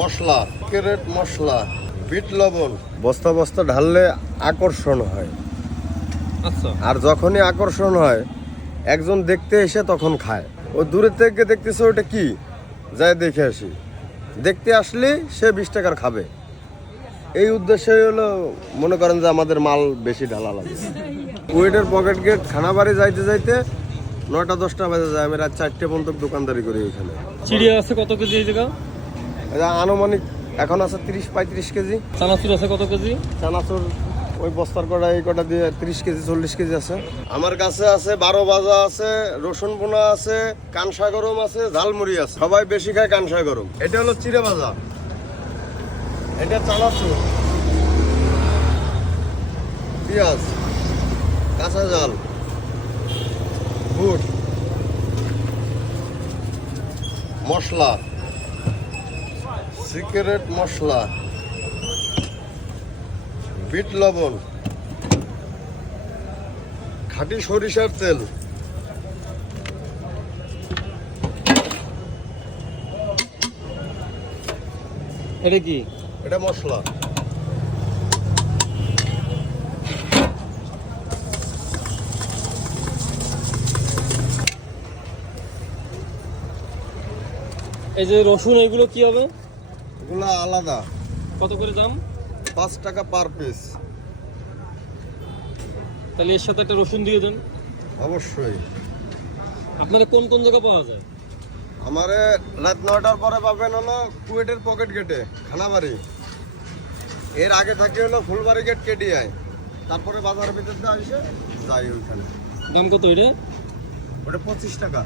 মশলা carat মশলা bit লবণ। বস্তা বস্তা ঢাললে আকর্ষণ হয়। আচ্ছা। আর যখনই আকর্ষণ হয় একজন দেখতে এসে তখন খায়। ও দূরের থেকে দেখতেছে ওটা কি? যাই দেখে আসি। দেখতে আসলে সে বিশ টাকার খাবে। এই উদ্দেশ্যে হলো মনে করেন যে আমাদের মাল বেশি ঢালা লাগে। কুয়েটের পকেট গেট খানাবাড়ি যাইতে যাইতে নয়টা দশটা বাজে যায়। আমি রাত চারটে পর্যন্ত দোকানদারি করি এখানে। চিড়িয়া আছে কত কেজি এই জায়গা এটা আনুমানিক এখন আছে তিরিশ পঁয়ত্রিশ কেজি। চানাচুর আছে কত কেজি? চানাচুর ওই বস্তার কটা এই কটা দিয়ে তিরিশ কেজি চল্লিশ কেজি আছে। আমার কাছে আছে বারো ভাজা আছে রসুন পোনা আছে কানসা গরম আছে ঝালমুড়ি আছে। সবাই বেশি খায় কানসা গরম এটা হলো চিড়ে ভাজা। এটা চানাচুর। পেঁয়াজ কাঁচা জাল বুট মশলা। সিগারেট মশলা বিট লবণ খাঁটি সরিষার তেল এটা কি? এটা মশলা। এই যে রসুন এগুলো কি হবে? এগুলো আলাদা। কত করে দাম? পাঁচ টাকা পার পিস তাহলে এর সাথে একটা রসুন দিয়ে দেন। অবশ্যই। আপনাদের কোন কোন জায়গা পাওয়া যায়? আমারে রাত নয়টার পরে পাবেন হলো কুয়েটের পকেট গেটে খানাবাড়ি। এর আগে থাকে হলো ফুলবাড়ি গেট কেডিআই তারপরে বাজারের ভিতর দিয়ে আসে যাই ওইখানে। দাম কত এটা? ওটা পঁচিশ টাকা।